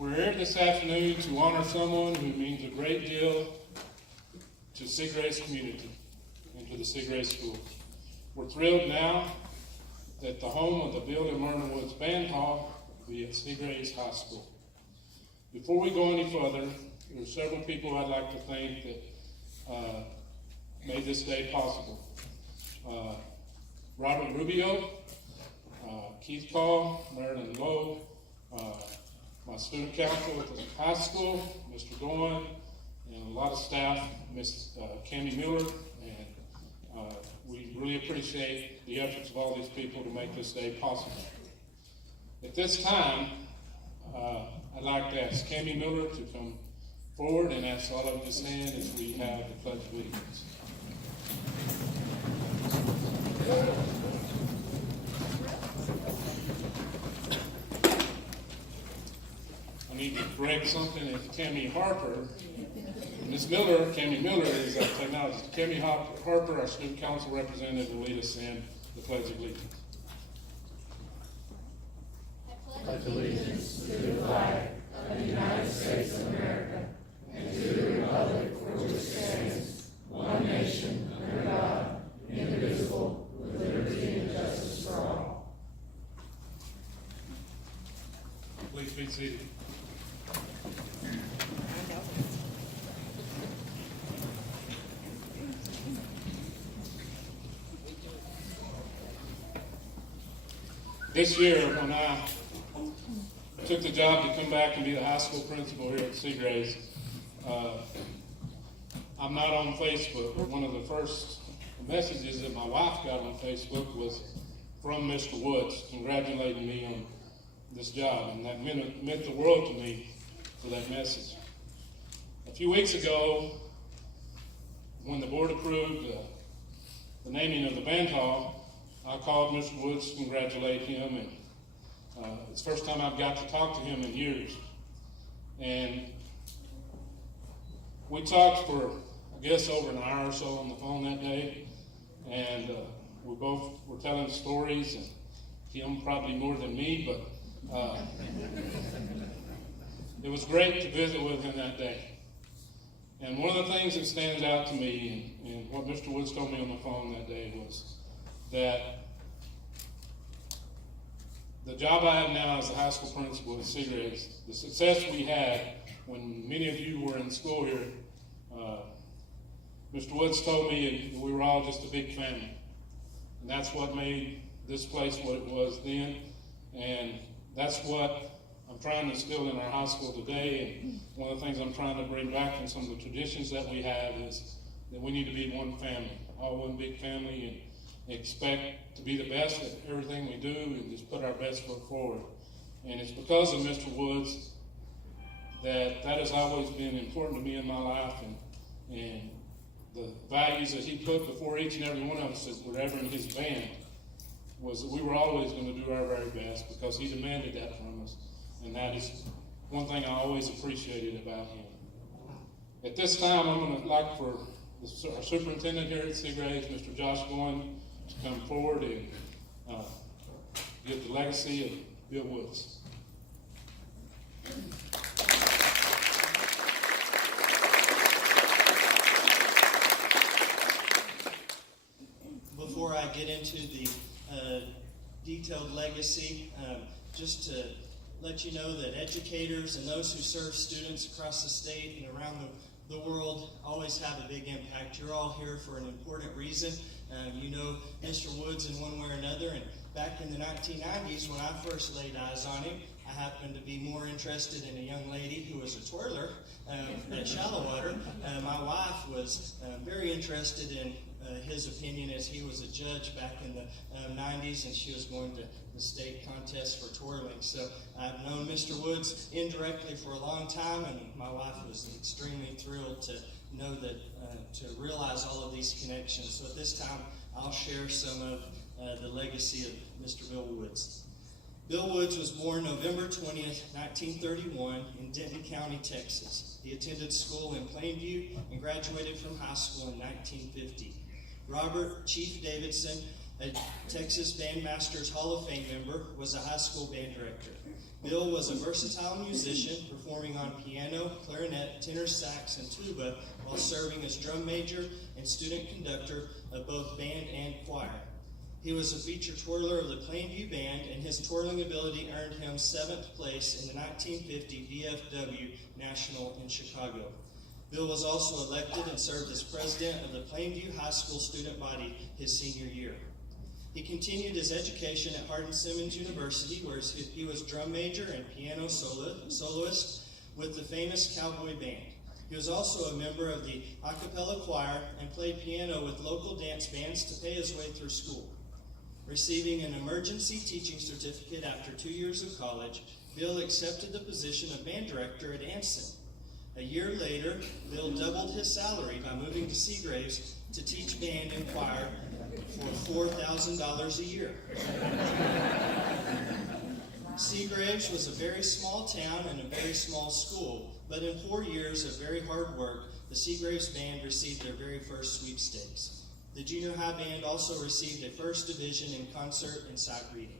We're here this afternoon to honor someone who means a great deal to Seagrace community and to the Seagrace schools. We're thrilled now that the home of the Bill and Myrna Woods Band Hall will be at Seagrace High School. Before we go any further, there are several people I'd like to thank that made this day possible. Robert Rubio, Keith Paul, Marilyn Lowe, my student council at the high school, Mr. Goin, and a lot of staff, Miss Cammie Miller, and we really appreciate the efforts of all these people to make this day possible. At this time, I'd like to ask Cammie Miller to come forward and ask all of you to stand as we have the Pledge of Allegiance. I need to correct something. It's Cammie Harper. Miss Miller, Cammie Miller is our technologist. Cammie Harper, our student council representative, will lead us in the Pledge of Allegiance. I pledge allegiance to the flag of the United States of America and to the republic for which it stands, one nation, under God, indivisible, with liberty and justice for all. Please be seated. This year, when I took the job to come back and be the high school principal here at Seagrace, I'm not on Facebook. One of the first messages that my wife got on Facebook was from Mr. Woods, congratulating me on this job, and that meant the world to me for that message. A few weeks ago, when the board approved the naming of the band hall, I called Mr. Woods to congratulate him, and it's the first time I've got to talk to him in years. And we talked for, I guess, over an hour or so on the phone that day, and we both were telling stories, and him probably more than me, but it was great to visit with him that day. And one of the things that stands out to me, and what Mr. Woods told me on the phone that day, was that the job I have now as a high school principal at Seagrace, the success we had when many of you were in school here, Mr. Woods told me we were all just a big family. And that's what made this place what it was then. And that's what I'm trying to instill in our high school today. And one of the things I'm trying to bring back from some of the traditions that we have is that we need to be one family, all one big family, and expect to be the best at everything we do and just put our best foot forward. And it's because of Mr. Woods that has always been important to me in my life, and the values that he put before each and every one of us that were ever in his band was that we were always going to do our very best because he demanded that from us. And that is one thing I always appreciated about him. At this time, I'm going to like for our superintendent here at Seagrace, Mr. Josh Goin, to come forward and give the legacy of Bill Woods. Before I get into the detailed legacy, just to let you know that educators and those who serve students across the state and around the world always have a big impact. You're all here for an important reason. You know Mr. Woods in one way or another, and back in the 1990s when I first laid eyes on him, I happened to be more interested in a young lady who was a twirler at Shallow-Water. My wife was very interested in his opinion as he was a judge back in the 90s, and she was going to the state contest for twirling. So I've known Mr. Woods indirectly for a long time, and my wife was extremely thrilled to know that, to realize all of these connections. So at this time, I'll share some of the legacy of Mr. Bill Woods. Bill Woods was born November 20th, 1931 in Denton County, Texas. He attended school in Plainview and graduated from high school in 1950. Robert Chief Davidson, a Texas Bandmasters Hall of Fame member, was a high school band director. Bill was a versatile musician, performing on piano, clarinet, tenor sax, and tuba while serving as drum major and student conductor of both band and choir. He was a featured twirler of the Plainview Band, and his twirling ability earned him 7th place in the 1950 VFW National in Chicago. Bill was also elected and served as president of the Plainview High School student body his senior year. He continued his education at Hardin-Simmons University, where he was drum major and piano soloist with the famous Cowboy Band. He was also a member of the a cappella choir and played piano with local dance bands to pay his way through school. Receiving an emergency teaching certificate after 2 years of college, Bill accepted the position of band director at Anson. A year later, Bill doubled his salary by moving to Seagraves to teach band and choir for $4,000 a year. Seagraves was a very small town and a very small school, but in 4 years of very hard work, the Seagraves band received their very first sweepstakes. The junior high band also received a first division in concert and sight reading.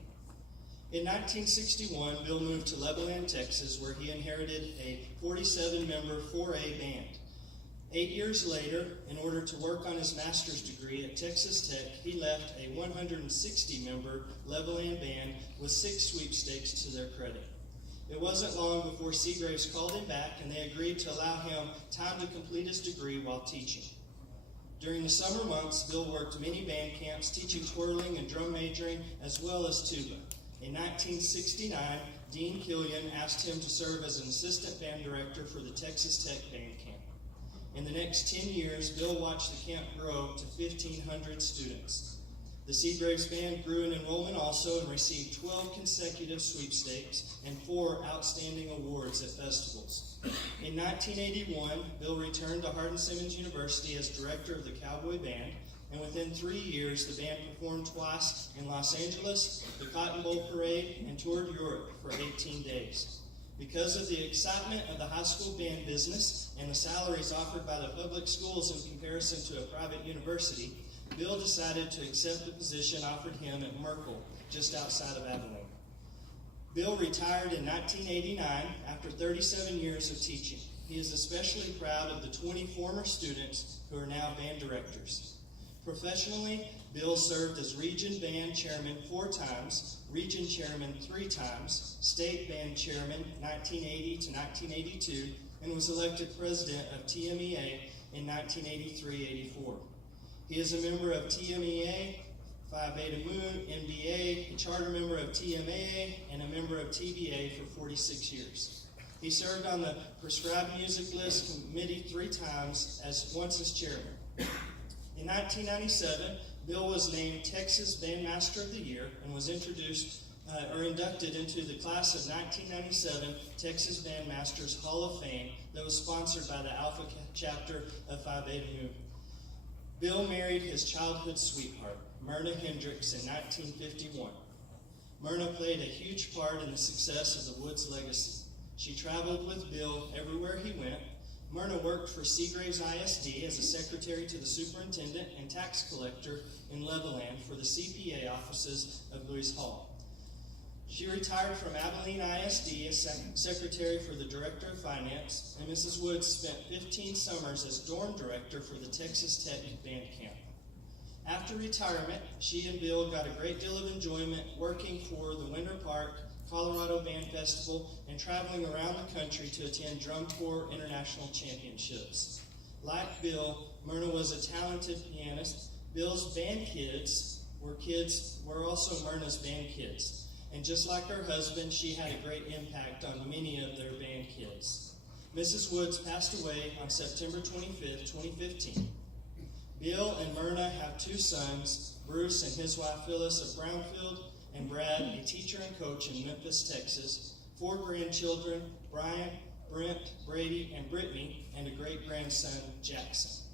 In 1961, Bill moved to Levelland, Texas, where he inherited a 47-member 4A band. 8 years later, in order to work on his master's degree at Texas Tech, he left a 160-member Levelland band with 6 sweepstakes to their credit. It wasn't long before Seagraves called him back, and they agreed to allow him time to complete his degree while teaching. During the summer months, Bill worked many band camps, teaching twirling and drum majoring, as well as tuba. In 1969, Dean Killian asked him to serve as an assistant band director for the Texas Tech Band Camp. In the next 10 years, Bill watched the camp grow to 1,500 students. The Seagraves Band grew in enrollment also and received 12 consecutive sweepstakes and 4 outstanding awards at festivals. In 1981, Bill returned to Hardin-Simmons University as director of the Cowboy Band, and within 3 years, the band performed twice in Los Angeles, the Cotton Bowl Parade, and toured Europe for 18 days. Because of the excitement of the high school band business and the salaries offered by the public schools in comparison to a private university, Bill decided to accept the position offered him at Merkel, just outside of Abilene. Bill retired in 1989 after 37 years of teaching. He is especially proud of the 20 former students who are now band directors. Professionally, Bill served as Region Band Chairman 4 times, Region Chairman 3 times, State Band Chairman 1980 to 1982, and was elected President of TMEA in 1983-84. He is a member of TMEA, Phi Beta Mu, NBA, a charter member of TMAA, and a member of TBA for 46 years. He served on the Prescribed Music List Committee 3 times, once as chairman. In 1997, Bill was named Texas Bandmaster of the Year and was inducted into the class of 1997 Texas Bandmasters Hall of Fame that was sponsored by the Alpha chapter of Phi Beta Mu. Bill married his childhood sweetheart, Myrna Hendricks, in 1951. Myrna played a huge part in the success of the Woods legacy. She traveled with Bill everywhere he went. Myrna worked for Seagraves ISD as a secretary to the superintendent and tax collector in Levelland for the CPA offices of Lewis Hall. She retired from Abilene ISD as secretary for the director of finance, and Mrs. Woods spent 15 summers as dorm director for the Texas Tech Band Camp. After retirement, she and Bill got a great deal of enjoyment working for the Winter Park Colorado Band Festival and traveling around the country to attend Drum Corps International Championships. Like Bill, Myrna was a talented pianist. Bill's band kids were also Myrna's band kids. And just like her husband, she had a great impact on many of their band kids. Mrs. Woods passed away on September 25th, 2015. Bill and Myrna have 2 sons, Bruce and his wife Phyllis of Brownfield, and Brad, a teacher and coach in Memphis, Texas, 4 grandchildren, Brian, Brent, Brady, and Brittany, and a great-grandson, Jackson.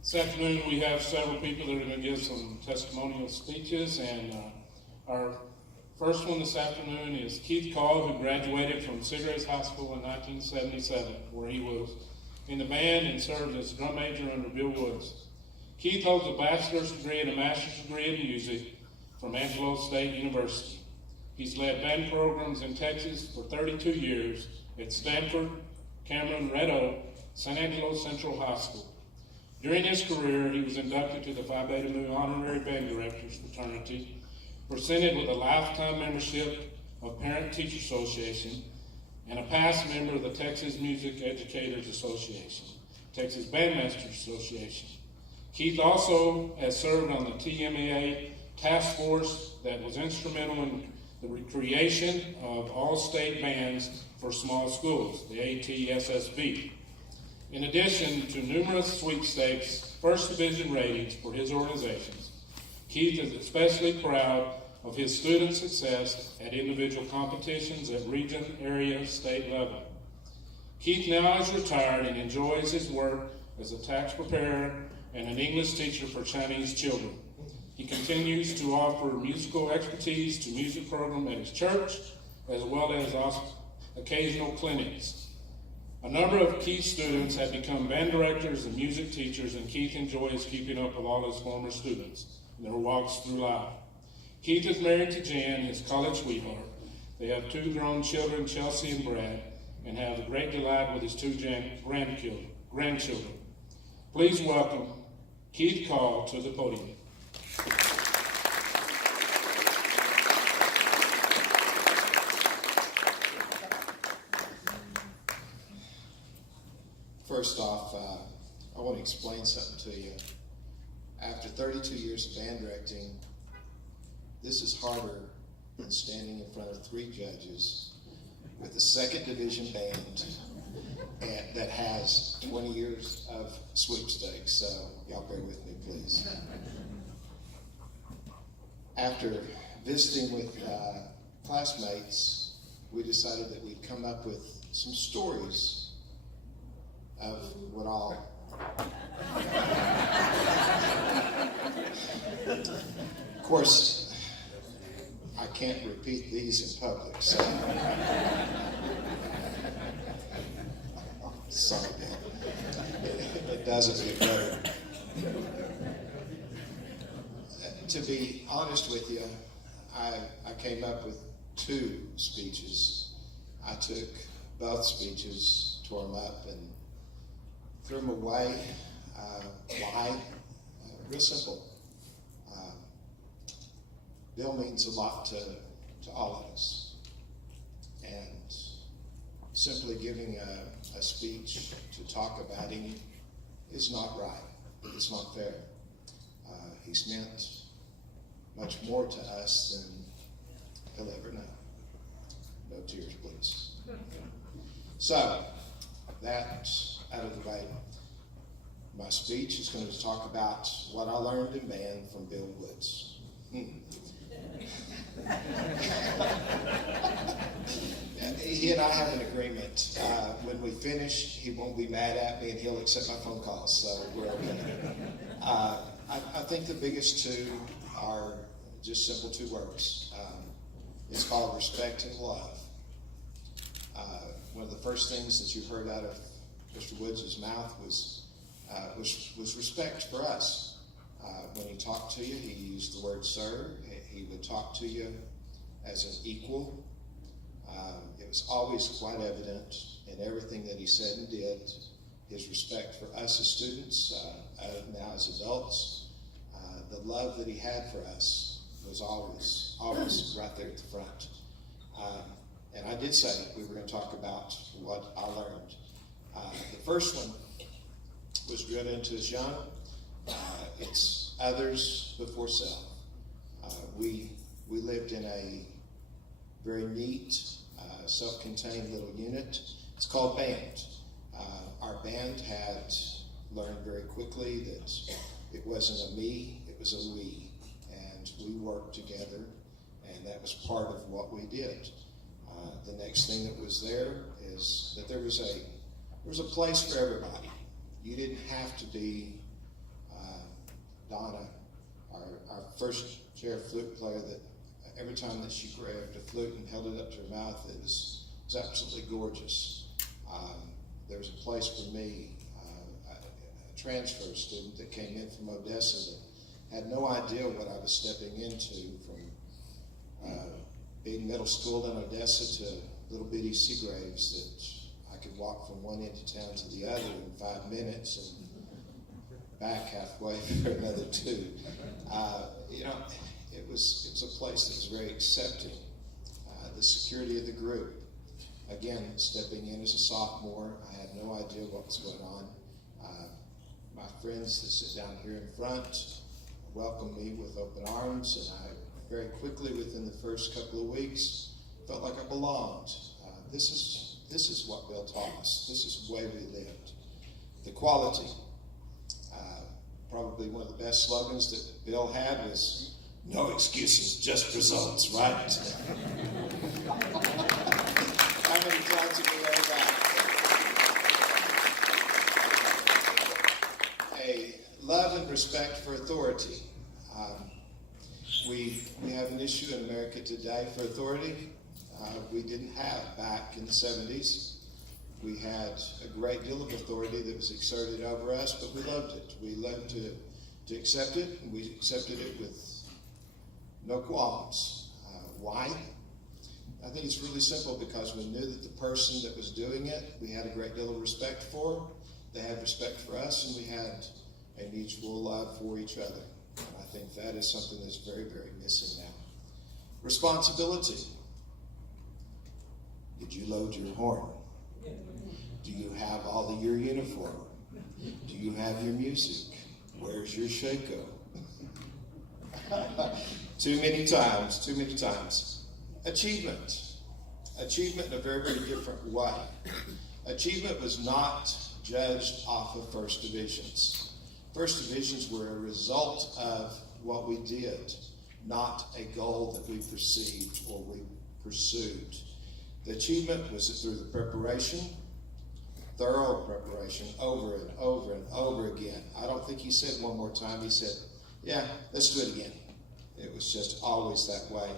This afternoon we have several people that are going to give some testimonial speeches, and our First one this afternoon is Keith Call, who graduated from Cigarettes High School in 1977, where he was in the band and served as drum major under Bill Woods. Keith holds a bachelor's degree and a master's degree in music from Angelo State University. He's led band programs in Texas for 32 years at Stanford, Cameron, Red Oak, San Angelo Central High School. During his career, he was inducted to the Phi Beta Mu Honorary Band Directors Fraternity, presented with a lifetime membership of Parent-Teacher Association, and a past member of the Texas Music Educators Association, Texas Bandmasters Association. Keith also has served on the TMEA task force that was instrumental in the creation of all-state bands for small schools, the ATSSB. In addition to numerous sweepstakes first division ratings for his organizations, Keith is especially proud of his student success at individual competitions at region, area, state level. Keith now is retired and enjoys his work as a tax preparer and an English teacher for Chinese children. He continues to offer musical expertise to music program at his church, as well as occasional clinics. A number of Keith's students have become band directors and music teachers, and Keith enjoys keeping up with all his former students in their walks through life. Keith is married to Jan, his college sweetheart. They have 2 grown children, Chelsea and Brad, and have a great delight with his 2 grandchildren. Please welcome Keith Call to the podium. First off, I want to explain something to you. After 32 years of band directing, this is harder than standing in front of 3 judges with a second division band that has 20 years of sweepstakes. So y'all bear with me, please. After visiting with classmates, we decided that we'd come up with some stories of what all of course, I can't repeat these in public, so sorry, Dan. It doesn't get better. To be honest with you, I came up with 2 speeches. I took both speeches, tore them up, and threw them away. Why? Real simple. Bill means a lot to all of us. And simply giving a speech to talk about him is not right. It's not fair. He's meant much more to us than he'll ever know. No tears, please. So, that's out of the way. My speech is going to talk about what I learned in band from Bill Woods. He and I have an agreement. When we finish, he won't be mad at me and he'll accept my phone calls, so we're okay. I think the biggest 2 are just simple 2 words. It's called respect and love. One of the first things that you heard out of Mr. Woods' mouth was respect for us. When he talked to you, he used the word sir. He would talk to you as an equal. It was always quite evident in everything that he said and did, his respect for us as students, now as adults. The love that he had for us was always right there at the front. And I did say we were going to talk about what I learned. The first one was driven into us young. It's others before self. We lived in a very neat, self-contained little unit. It's called band. Our band had learned very quickly that it wasn't a me, it was a we. And we worked together, and that was part of what we did. The next thing that was there is that there was a place for everybody. You didn't have to be Donna, our first chair flute player that every time that she grabbed a flute and held it up to her mouth, it was absolutely gorgeous. There was a place for me, a transfer student that came in from Odessa that had no idea what I was stepping into, from being middle school in Odessa to little bitty Seagraves, that I could walk from one end of town to the other in 5 minutes and back halfway for another 2. It was a place that was very accepting. The security of the group. Again, stepping in as a sophomore, I had no idea what was going on. My friends that sit down here in front welcomed me with open arms, and I very quickly, within the first couple of weeks, felt like I belonged. This is what Bill taught us. This is the way we lived. The quality. Probably one of the best slogans that Bill had was, "No excuses, just results," right? How many times have we heard that? A love and respect for authority. We have an issue in America today for authority. We didn't have back in the 70s. We had a great deal of authority that was exerted over us, but we loved it. We loved to accept it, and we accepted it with no qualms. Why? I think it's really simple, because we knew that the person that was doing it, we had a great deal of respect for. They had respect for us, and we had a mutual love for each other. And I think that is something that's very, very missing now. Responsibility. Did you load your horn? Do you have all of your uniform? Do you have your music? Where's your shako? Too many times. Achievement in a very, very different way. Achievement was not judged off of first divisions. First divisions were a result of what we did, not a goal that we perceived or we pursued. The achievement was through the preparation, thorough preparation, over and over and over again. I don't think he said one more time. He said, "Yeah, let's do it again." It was just always that way.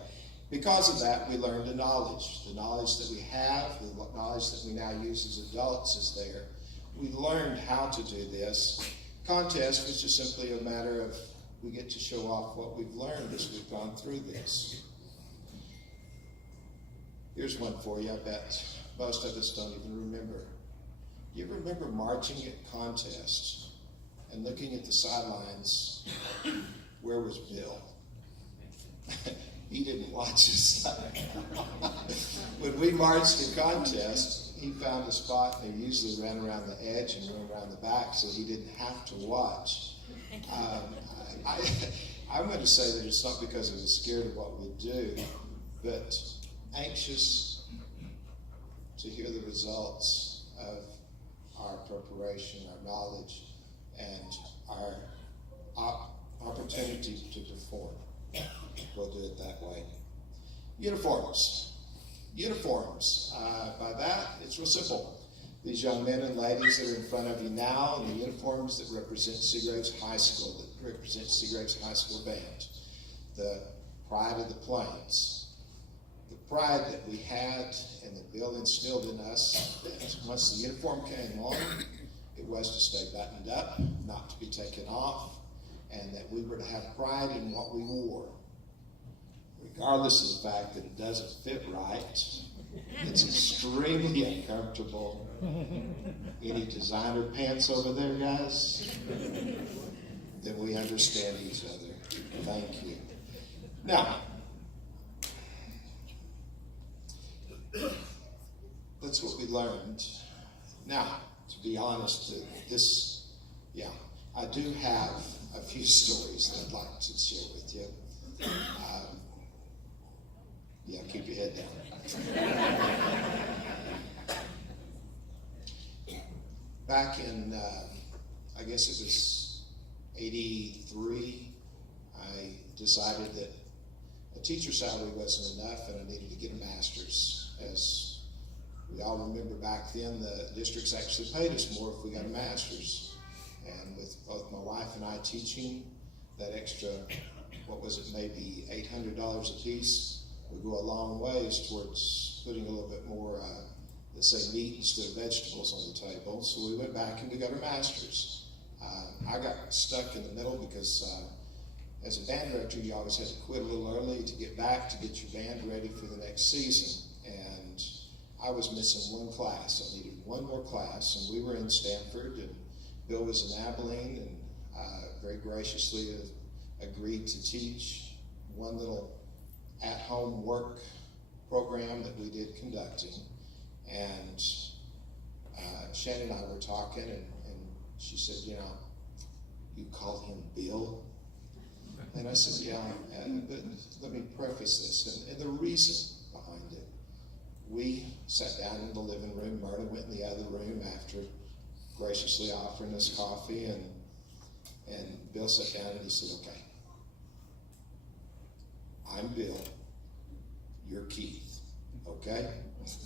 Because of that, we learned the knowledge. The knowledge that we have, the knowledge that we now use as adults is there. We learned how to do this. Contest was just simply a matter of we get to show off what we've learned as we've gone through this. Here's one for you. I bet most of us don't even remember. You ever remember marching at contests and looking at the sidelines? Where was Bill? He didn't watch us. When we marched in contest, he found a spot, and he usually ran around the edge and ran around the back, so he didn't have to watch. I'm going to say that it's not because I was scared of what we'd do, but anxious to hear the results of our preparation, our knowledge, and our opportunity to perform. We'll do it that way. Uniforms. By that, it's real simple. These young men and ladies that are in front of you now, and the uniforms that represent Seagraves High School, that represent Seagraves High School Band, the pride of the Plains, the pride that we had and that Bill instilled in us, that once the uniform came on, it was to stay buttoned up, not to be taken off, and that we were to have pride in what we wore, regardless of the fact that it doesn't fit right. It's extremely uncomfortable. Any designer pants over there, guys? Then we understand each other. Thank you. Now, that's what we learned. Now, to be honest, I do have a few stories that I'd like to share with you. Keep your head down. Back in, I guess it was 83, I decided that a teacher's salary wasn't enough and I needed to get a master's. As we all remember back then, the districts actually paid us more if we got a master's. And with both my wife and I teaching, that extra what was it, maybe $800 a piece, would go a long ways towards putting a little bit more, let's say, meat instead of vegetables on the table. So we went back and we got our master's. I got stuck in the middle because as a band director, you always had to quit a little early to get back to get your band ready for the next season. And I was missing one class. I needed one more class, and we were in Stanford, and Bill was in Abilene, and very graciously agreed to teach one little at-home work program that we did conducting. And Shannon and I were talking, and she said, you know, you call him Bill? And I said, yeah, but let me preface this, and the reason behind it. We sat down in the living room. Myrna went in the other room after graciously offering us coffee, and Bill sat down and he said, okay, I'm Bill, you're Keith, okay?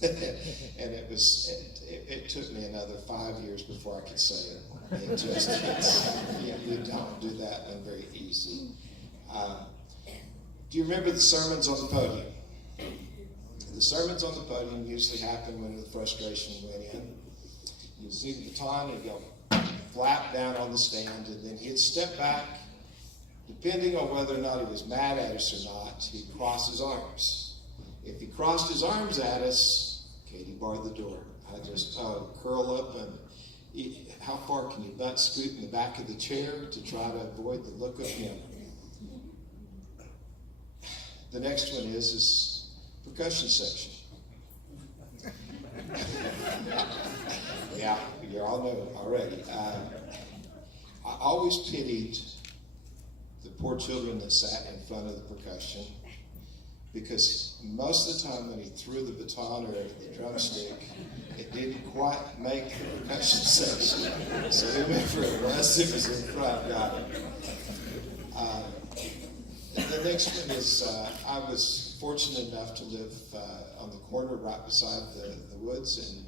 And it took me another 5 years before I could say it. You don't do that one very easy. Do you remember the sermons on the podium? The sermons on the podium usually happen when the frustration went in. You'd see the baton and go flap down on the stand, and then he'd step back. Depending on whether or not he was mad at us or not, he'd cross his arms. If he crossed his arms at us, Katie barred the door. I just curl up and how far can you butt scoot in the back of the chair to try to avoid the look of him? The next one is percussion section. Yeah, you all know already. I always pitied the poor children that sat in front of the percussion, because most of the time when he threw the baton or the drumstick, it didn't quite make the percussion section. So whoever it was in front got it. The next one is, I was fortunate enough to live on the corner right beside the woods, and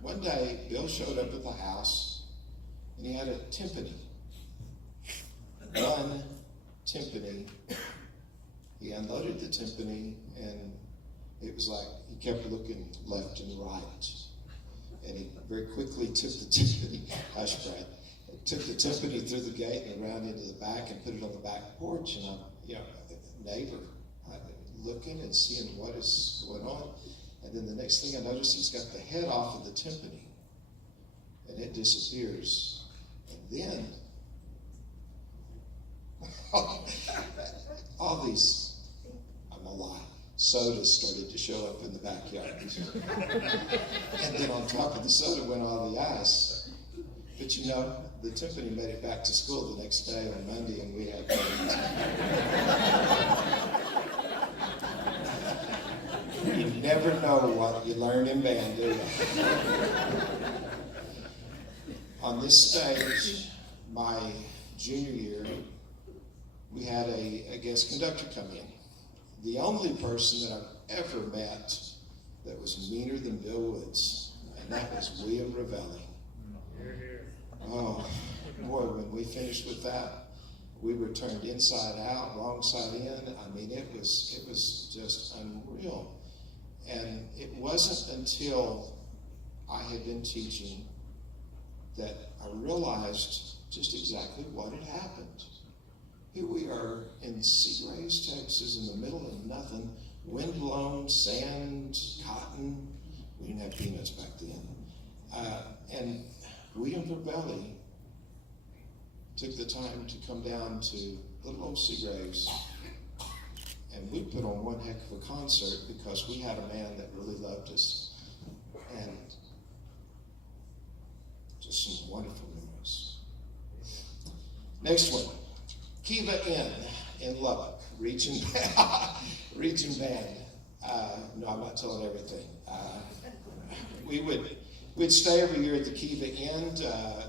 one day Bill showed up at the house and he had a timpani. One timpani. He unloaded the timpani, and it was like he kept looking left and right. And he very quickly took the timpani, hush Brad, took the timpani through the gate and around into the back and put it on the back porch. And I'm, neighbor, looking and seeing what is going on. And then the next thing I noticed, he's got the head off of the timpani, and it disappears. And then all these, I'm gonna lie, sodas started to show up in the backyard. And then on top of the soda went all the ice. But you know, the timpani made it back to school the next day on Monday, and we had You never know what you learn in band, do you? On this stage, my junior year, we had a guest conductor come in. The only person that I've ever met that was meaner than Bill Woods, and that was William Ravelli. Oh, boy, when we finished with that, we were turned inside out, wrong side in. I mean, it was just unreal. And it wasn't until I had been teaching that I realized just exactly what had happened. Here we are in Seagraves, Texas, in the middle of nothing, wind-blown, sand, cotton. We didn't have peanuts back then. And William Ravelli took the time to come down to little old Seagraves, and we put on one heck of a concert because we had a man that really loved us. And just some wonderful memories. Next one, Kiva Inn in Lubbock, region band. No, I'm not telling everything. We'd stay every year at the Kiva Inn.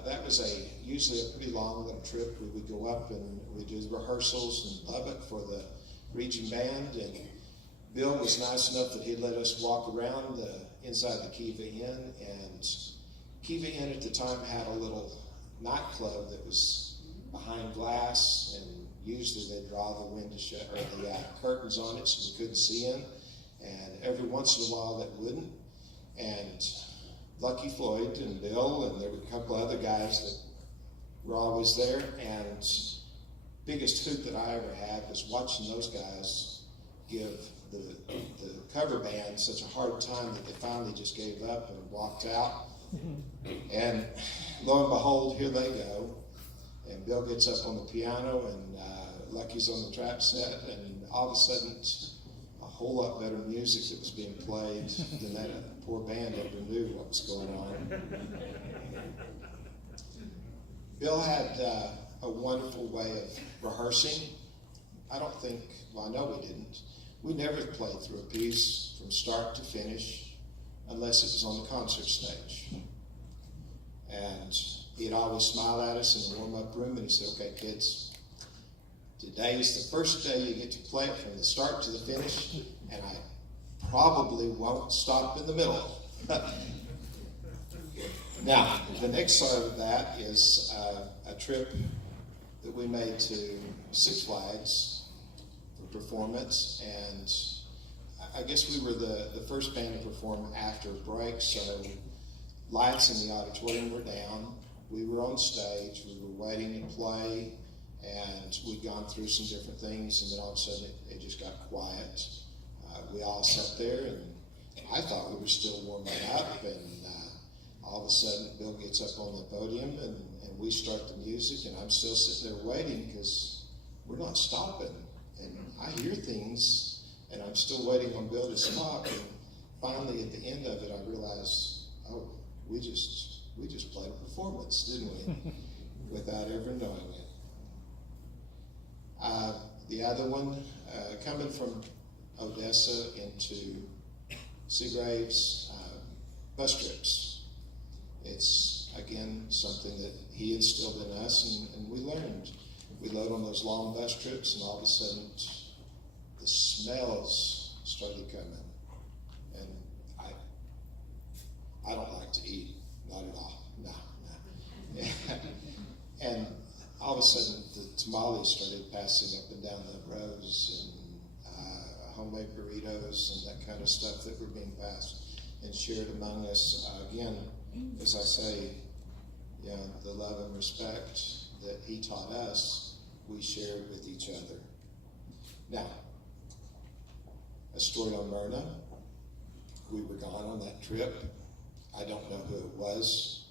That was usually a pretty long little trip. We would go up and we'd do the rehearsals in Lubbock for the region band. And Bill was nice enough that he'd let us walk around inside the Kiva Inn. And Kiva Inn at the time had a little nightclub that was behind glass, and usually they draw the window shut or the curtains on it so we couldn't see in. And every once in a while that wouldn't. And Lucky Floyd and Bill, and there were a couple other guys that were always there. And biggest hoot that I ever had was watching those guys give the cover band such a hard time that they finally just gave up and walked out. And lo and behold, here they go. And Bill gets up on the piano, and Lucky's on the trap set, and all of a sudden, a whole lot better music that was being played than that poor band ever knew what was going on. Bill had a wonderful way of rehearsing. I don't think, well, I know we didn't. We never played through a piece from start to finish unless it was on the concert stage. And he'd always smile at us in the warm-up room, and he'd say, okay, kids, today is the first day you get to play it from the start to the finish, and I probably won't stop in the middle. Now, the next side of that is a trip that we made to Six Flags for performance, and I guess we were the first band to perform after a break, so lights in the auditorium were down. We were on stage, we were waiting to play, and we'd gone through some different things, and then all of a sudden it just got quiet. We all sat there, and I thought we were still warming up, and all of a sudden Bill gets up on the podium, and we start the music, and I'm still sitting there waiting because we're not stopping. And I hear things, and I'm still waiting on Bill to stop, and finally at the end of it I realized, oh, we just played a performance, didn't we? Without ever knowing it. The other one, coming from Odessa into Seagraves, bus trips. It's, again, something that he instilled in us, and we learned. We load on those long bus trips, and all of a sudden the smells started coming. And I don't like to eat, not at all, no. And all of a sudden the tamales started passing up and down the rows, and homemade burritos and that kind of stuff that were being passed and shared among us. Again, as I say, the love and respect that he taught us, we shared with each other. Now, a story on Myrna. We were gone on that trip. I don't know who it was,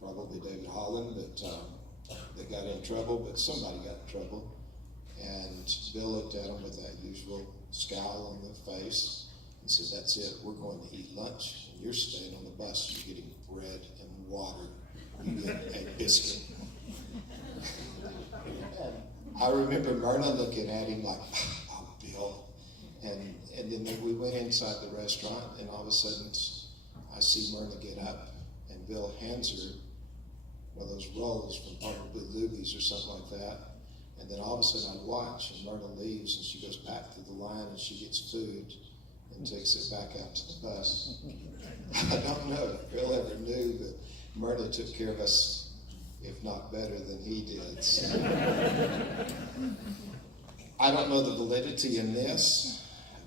probably David Holland, but they got in trouble, but somebody got in trouble. And Bill looked at him with that usual scowl on the face and said, that's it, we're going to eat lunch, and you're staying on the bus, you're getting bread and water, you get a biscuit. I remember Myrna looking at him like, oh, Bill. And then we went inside the restaurant, and all of a sudden I see Myrna get up, and Bill hands her one of those rolls from probably Luby's or something like that. And then all of a sudden I watch, and Myrna leaves, and she goes back to the line, and she gets food and takes it back out to the bus. I don't know if Bill ever knew, but Myrna took care of us, if not better than he did. So. I don't know the validity in this,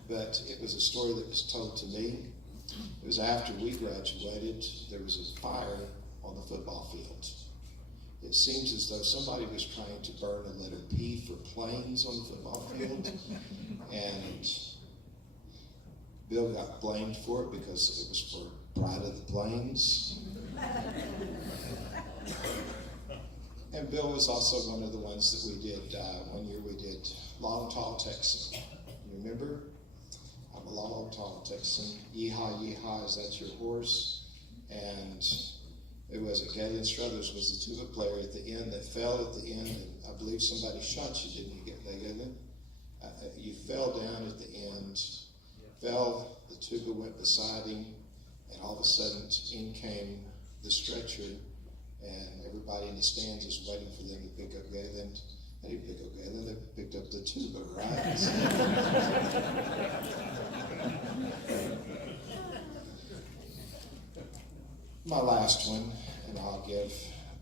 but it was a story that was told to me. It was after we graduated. There was a fire on the football field. It seems as though somebody was trying to burn a letter P for planes on the football field, and Bill got blamed for it because it was for Pride of the Plains. And Bill was also one of the ones that we did, one year we did Long Tall Texan. You remember? I'm a long, tall Texan. Yeehaw, yeehaw, is that your horse? And it was Galen Struthers was the tuba player at the end that fell at the end, and I believe somebody shot you, didn't you, Galen? You fell down at the end, fell, the tuba went beside him, and all of a sudden in came the stretcher, and everybody in the stands is waiting for them to pick up Galen. They didn't pick up Galen, they picked up the tuba, right? My last one, and I'll give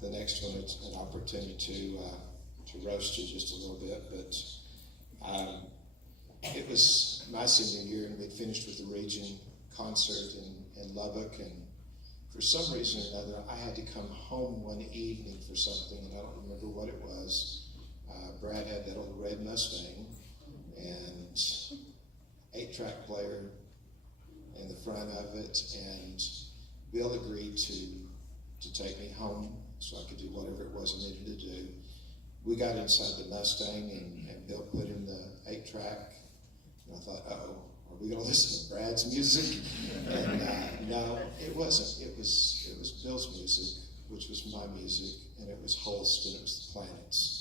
the next one an opportunity to roast you just a little bit, but it was my senior year, and we'd finished with the region concert in Lubbock, and for some reason or another, I had to come home one evening for something, and I don't remember what it was. Brad had that old red Mustang, and 8-track player in the front of it, and Bill agreed to take me home so I could do whatever it was I needed to do. We got inside the Mustang, and Bill put in the 8-track, and I thought, uh-oh, are we going to listen to Brad's music? And no, it wasn't. It was Bill's music, which was my music, and it was Holst, and it was the Planets.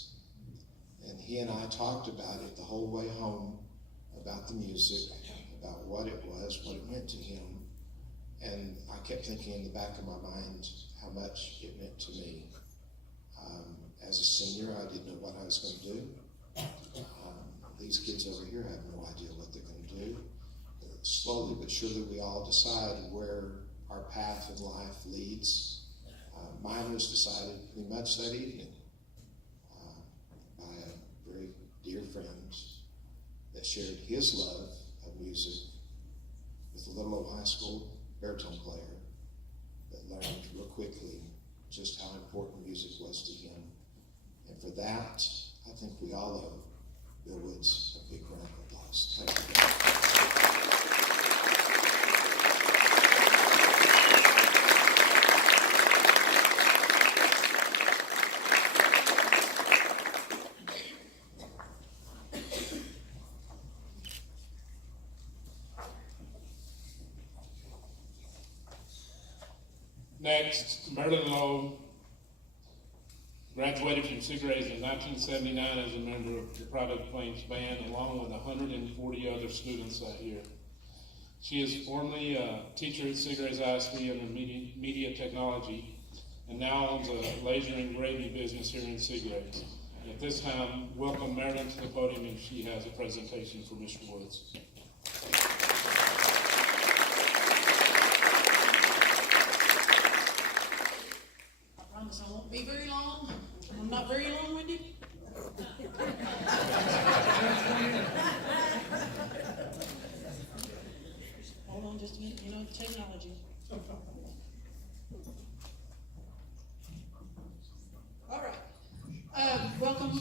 And he and I talked about it the whole way home, about the music, about what it was, what it meant to him. And I kept thinking in the back of my mind how much it meant to me. As a senior, I didn't know what I was going to do. These kids over here have no idea what they're going to do. Slowly but surely, we all decide where our path in life leads. Mine was decided pretty much that evening by a very dear friend that shared his love of music with a little old high school baritone player that learned real quickly just how important music was to him. And for that, I think we all owe Bill Woods a big round of applause. Thank you. Next, Myrna Lowe graduated from Seagraves in 1979 as a member of the Pride of the Plains Band, along with 140 other students that year. She is formerly a teacher at Seagraves ISD under media technology, and now owns a laser engraving business here in Seagraves. At this time, welcome Myrna to the podium, and she has a presentation for Mr. Woods. I won't be very long. I'm not very long-winded. Hold on just a minute, you know, technology. All right. Welcome,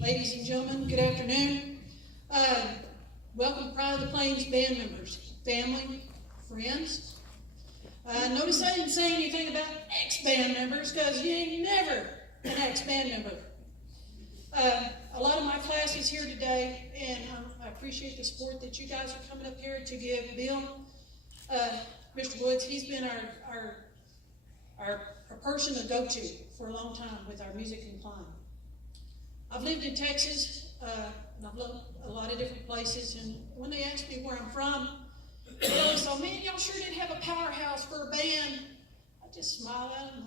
ladies and gentlemen. Good afternoon. Welcome, Pride of the Plains band members, family, friends. Notice I didn't say anything about ex-band members, because you ain't never an ex-band member. A lot of my class is here today, and I appreciate the support that you guys are coming up here to give Bill. Mr. Woods, he's been our person to go to for a long time with our music and climb. I've lived in Texas, and I've lived a lot of different places, and when they ask me where I'm from, so, man, y'all sure did have a powerhouse for a band. I just smiled at them.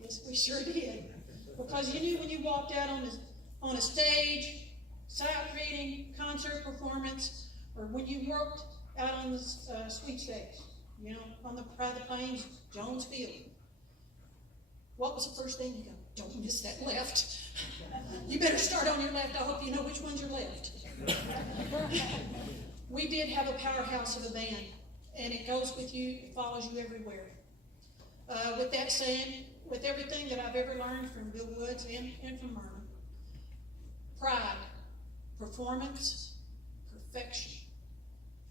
Yes, we sure did. Because you knew when you walked out on a stage, sight reading, concert performance, or when you worked out on the sweet stage, you know, on the Pride of the Plains, Jones Field. What was the first thing you go? Don't miss that left. You better start on your left. I hope you know which one's your left. We did have a powerhouse of a band, and it goes with you, it follows you everywhere. With that saying, with everything that I've ever learned from Bill Woods and from Myrna, pride, performance, perfection,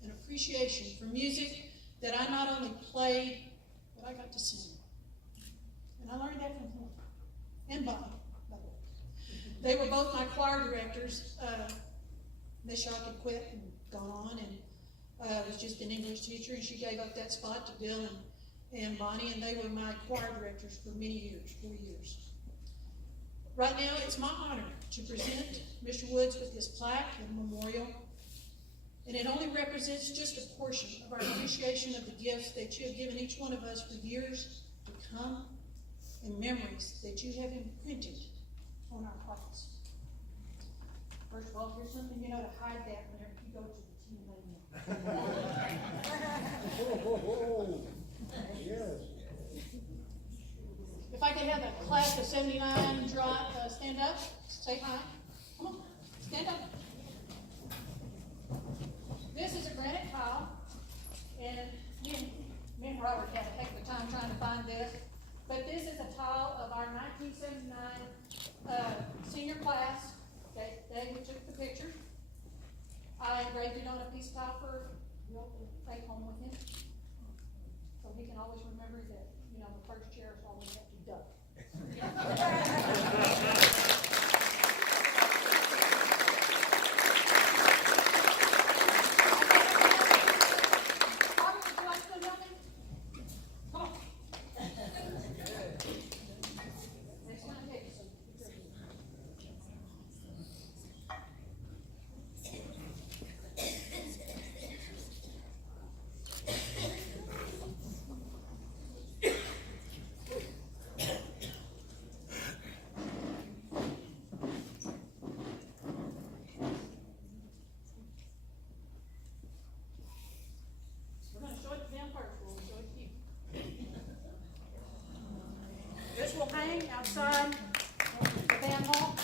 and appreciation for music that I not only played, but I got to sing. And I learned that from him and Bob, by the way. They were both my choir directors. Miss Shaw had quit and gone on, and was just an English teacher, and she gave up that spot to Bill and Bonnie, and they were my choir directors for many years, 4 years. Right now, it's my honor to present Mr. Woods with this plaque and memorial, and it only represents just a portion of our appreciation of the gifts that you have given each one of us for years to come, and memories that you have imprinted on our hearts. First of all, here's something you know to hide that whenever you go to the team meeting. If I could have have a class of 79 stand up, say hi. Come on, stand up. This is a granite tile, and me and Robert had to take the time trying to find this. But this is a tile of our 1979 senior class. Okay, they took the picture. I engraved it on a piece of tile for Bill to take home with him, so he can always remember that, you know, the first chair is always have to duck. This will hang outside the band hall.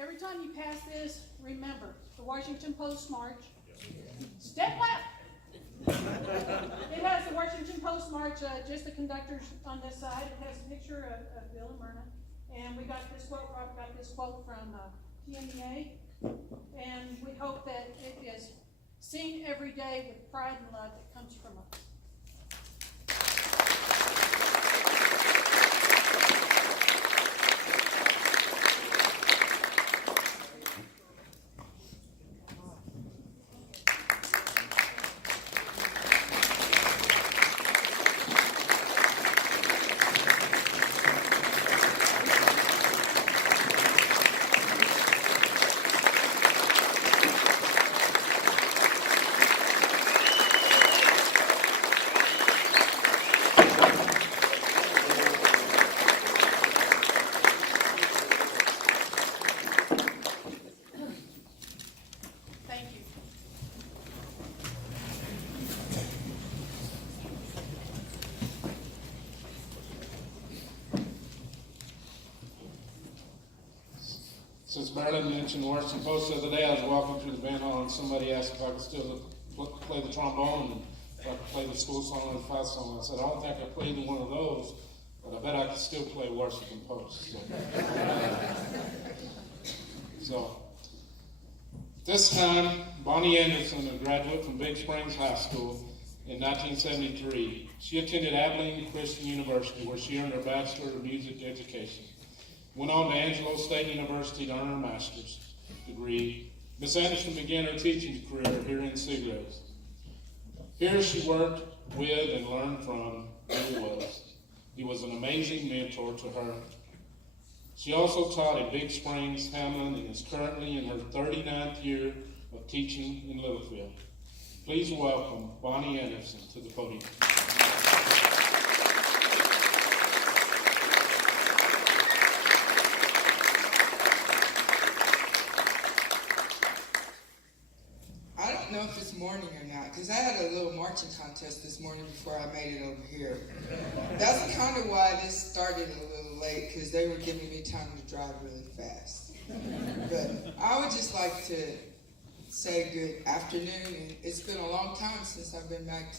Every time you pass this, remember the Washington Post March. Step left. It has the Washington Post March, just the conductors on this side. It has a picture of Bill and Myrna. And we got this quote, Rob got this quote from TMEA. And we hope that it is seen every day with pride and love that comes from us. Since Marilyn mentioned Washington Post the other day, I was walking through the band hall and somebody asked if I could still play the trombone and if I could play the school song and the fight song. I said, I don't think I played either one of those, but I bet I could still play Washington Post. So this time, Bonnie Anderson, a graduate from Big Springs High School in 1973, she attended Abilene Christian University where she earned her Bachelor of Music Education. Went on to Angelo State University to earn her master's degree. Miss Anderson began her teaching career here in Seagraves. Here she worked with and learned from Bill Wells. He was an amazing mentor to her. She also taught at Big Springs, Hamlin, and is currently in her 39th year of teaching in Littlefield. Please welcome Bonnie Anderson to the podium. I don't know if it's morning or not, because I had a little marching contest this morning before I made it over here. That's kind of why this started a little late, because they were giving me time to drive really fast. But I would just like to say good afternoon. It's been a long time since I've been back